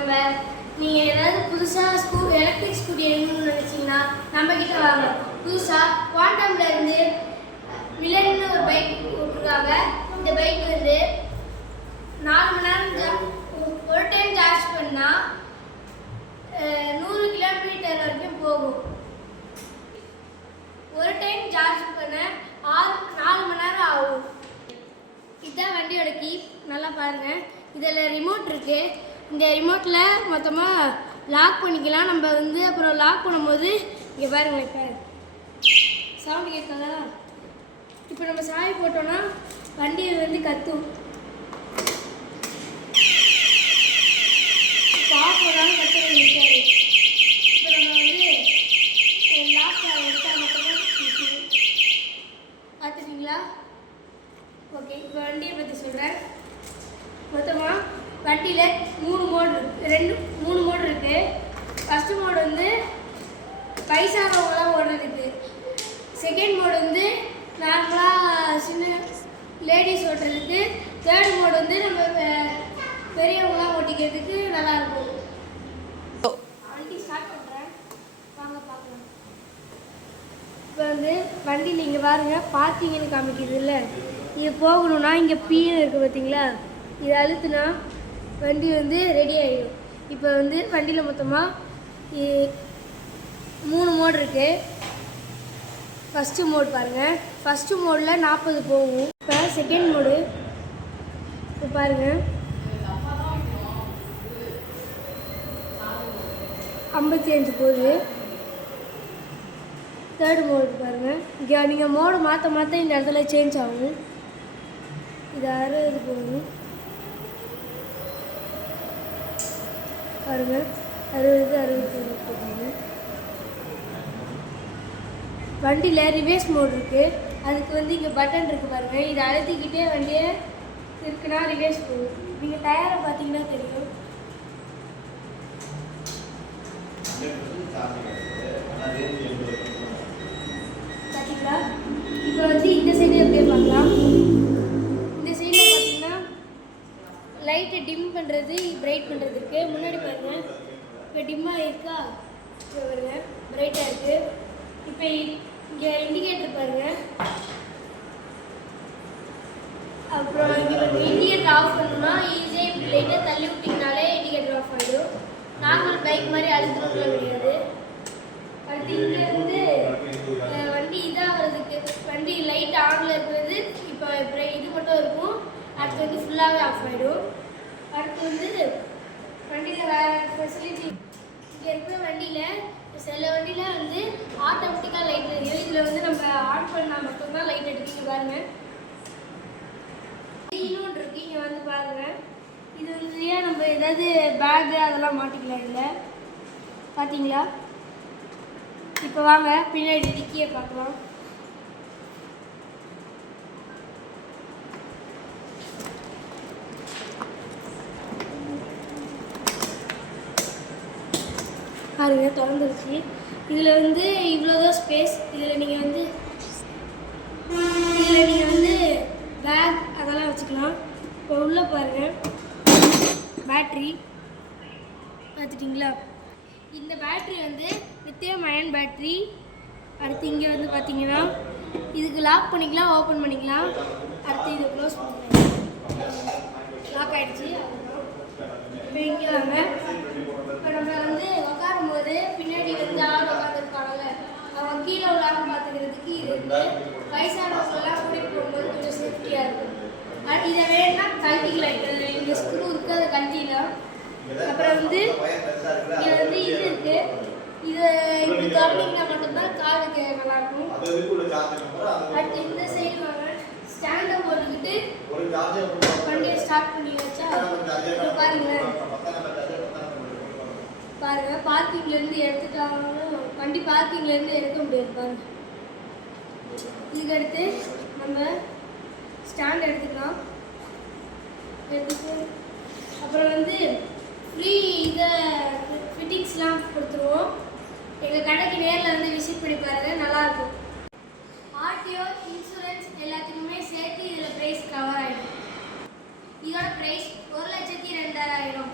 நம்ம நீங்கள் ஏதாவது புதுசாக எலக்ட்ரிக் ஸ்கூட்டி எடுக்கணும்னு நினச்சிங்கன்னா நம்மக்கிட்ட வாங்க. புதுசாக குவாண்டமில் இருந்து வில்லன்னு ஒரு பைக் போட்டிருக்காங்க. இந்த பைக் வந்து 4 மணி நேரம் ஒரு டைம் சார்ஜ் பண்ணால் 100 கிலோமீட்டர் வரைக்கும் போகும். ஒரு டைம் சார்ஜ் பண்ண 4 மணி நேரம் ஆகும். இதுதான் வண்டியோட கீ. நல்லா பாருங்கள், இதில் ரிமோட் இருக்குது. இந்த ரிமோட்டில் மொத்தமாக லாக் பண்ணிக்கலாம். நம்ம வந்து அப்புறம் லாக் பண்ணும்போது இங்கே பாருங்கள், இப்போ சவுண்டு கேட்காதா? இப்போ நம்ம சாவி போட்டோன்னா வண்டி வந்து கத்தும். இப்போ ஆஃப் போடாமல் கத்துறது நிற்காது. இப்போ நம்ம வந்து லாக் எடுத்தால் மட்டும்தான் நிற்குது. பார்த்துட்டிங்களா? ஓகே, இப்போ வண்டியை பற்றி சொல்கிறேன். மொத்தமாக வண்டியில் 3 மோடு இருக்குது. ஃபஸ்ட்டு மோடு வந்து வயசானவங்களாம் ஓடுறதுக்கு. செகண்ட் மோடு வந்து நார்மலாக சின்ன லேடிஸ் ஓட்டுறதுக்கு. தேர்ட் மோடு வந்து நம்ம பெரியவங்களாம் ஓட்டிக்கிறதுக்கு நல்லாயிருக்கும். வண்டி ஸ்டார்ட் பண்ணுறேன், வாங்க பார்க்கலாம். இப்போ வந்து வண்டியில் இங்கே பாருங்கள், பார்க்கிங்னு காமிக்குது இல்லை? இது போகணுன்னா இங்கே பீன்னு இருக்குது பார்த்தீங்களா? இது அழுத்துனா வண்டி வந்து ரெடி ஆகிடும். இப்போ வந்து வண்டியில் மொத்தமாக 3 மோடு இருக்குது. ஃபஸ்ட்டு மோடு பாருங்கள், ஃபஸ்ட்டு மோடில் 40 போகும். இப்போ செகண்ட் மோடு இப்போ பாருங்கள் 55 போகுது. தேர்ட் மோடு பாருங்கள், இங்கே நீங்கள் மோடு மாற்ற இந்த இடத்துல சேஞ்ச் ஆகும். இது 60 போகும் பாருங்கள், 60 போகுது. வண்டியில் ரிவேர்ஸ் மோட் இருக்குது. அதுக்கு வந்து இங்கே பட்டன் இருக்குது பாருங்கள். இதை அழுத்திக்கிட்டே வண்டியை இருக்குன்னா ரிவேர்ஸ் போகும். நீங்கள் டயரை பார்த்தீங்கன்னா தெரியும். பார்த்தீங்களா? இப்போ வந்து இந்த சைடு அப்படியே பார்க்கலாம். இந்த சைடில் பார்த்தீங்கன்னா லைட்டை டிம் பண்ணுறது, பிரைட் பண்ணுறதுக்கு. முன்னாடி பாருங்கள், இப்போ டிம்மாக இருக்கா? இப்போ பாருங்கள், பிரைட்டாக இருக்குது. இப்போ இங்கே இண்டிகேட்டர் பாருங்கள். அப்புறம் இங்கே வந்து இண்டிகேட்டர் ஆஃப் பண்ணணும்னா ஈஸியாக இப்படி லைட்டாக தள்ளி விட்டிங்கனாலே இண்டிகேட்டர் ஆஃப் ஆகிடும். நார்மல் பைக் மாதிரி அழுத்தணும்லாம் கிடையாது. அடுத்து இங்கே வந்து வண்டி இதாக வர்றதுக்கு வண்டி லைட் ஆனில் இருக்கிறது இப்போ இது மட்டும் இருக்கும். அடுத்து வந்து ஃபுல்லாகவே ஆஃப் ஆகிடும். அடுத்து வந்து வண்டியில் வேறு ஃபெசிலிட்டி இங்கே இருக்கிற வண்டியில் சில வண்டியில் வந்து ஆட்டோமேட்டிக்காக லைட் எரியும். இதில் வந்து நம்ம ஆன் பண்ணால் மட்டும்தான் லைட் எடுக்கிங்க பாருங்கள். இன்னொன்று இருக்குது, இங்கே வந்து பாருங்கள். இது வந்து நம்ம ஏதாவது பேகு அதெல்லாம் மாட்டிக்கலாம் இதில். பார்த்தீங்களா? இப்போ வாங்க பின்னாடி டிக்கியை பார்க்கலாம். பாருங்க, திறந்துருச்சு. இதில் வந்து இவ்வளோதான் ஸ்பேஸ். இதில் நீங்கள் வந்து பேக் அதெல்லாம் வச்சுக்கலாம். இப்போ உள்ளே பாருங்கள், பேட்ரி பார்த்துட்டிங்களா? இந்த பேட்ரி வந்து லித்தியம் அயன் பேட்ரி. அடுத்து இங்கே வந்து பார்த்தீங்கன்னா இதுக்கு லாக் பண்ணிக்கலாம், ஓப்பன் பண்ணிக்கலாம். அடுத்து இதை க்ளோஸ் பண்ணிக்கலாம். லாக் ஆகிடுச்சு. இப்போ இங்கே வாங்க. இப்போ நம்ம வந்து உட்காரும் போது பின்னாடி வந்து ஆள் உட்காந்துருப்பாங்கல்ல, அவங்க கீழே உள்ளாங்க பார்த்துக்கிறதுக்கு இது வந்து வயசானவங்களெல்லாம் கூட்டிகிட்டு போகும்போது கொஞ்சம் சேஃப்டியாக இருக்கும். இதை வேணும்னா கழட்டிக்கலாம். இங்கே ஸ்க்ரூ இருக்குது, அதை கழட்டிக்கலாம். அப்புறம் வந்து இங்கே வந்து இது இருக்குது. இதை இப்படி திறந்தீங்கன்னா மட்டும்தான் காலுக்கு நல்லாயிருக்கும். அடுத்து இந்த சைடு வாங்க. ஸ்டாண்டை போட்டுக்கிட்டு வண்டியை ஸ்டார்ட் பண்ணி வச்சா பாருங்கள். பார்க்கிங்லேருந்து எடுத்துட்டாலும் வண்டி பார்க்கிங்லேருந்து எடுக்க முடியாது பாருங்கள். இதுக்கடுத்து நம்ம ஸ்டாண்ட் எடுத்துக்கலாம். எடுத்துட்டு அப்புறம் வந்து ஃப்ரீ இதை ஃபிட்டிங்ஸ்லாம் கொடுத்துருவோம். எங்கள் கடைக்கு நேரில் வந்து விசிட் பண்ணி பாருங்கள், நல்லாயிருக்கும். ஆர்டிஓ இன்சூரன்ஸ் எல்லாத்துக்குமே சேர்த்து இதில் ப்ரைஸ் கவர் ஆகிடும். இதோட ப்ரைஸ் 1,02,000.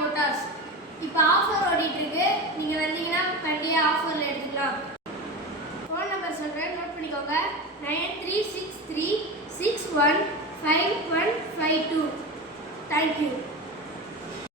மோட்டார்ஸ். இப்போ ஆஃபர் ஓடிட்டுருக்கு, நீங்கள் வந்தீங்கன்னா கண்டிப்பாக ஆஃபரில் எடுத்துக்கலாம். ஃபோன் நம்பர் சொல்கிறேன், நோட் பண்ணிக்கோங்க. 9363615152. தேங்க்யூ.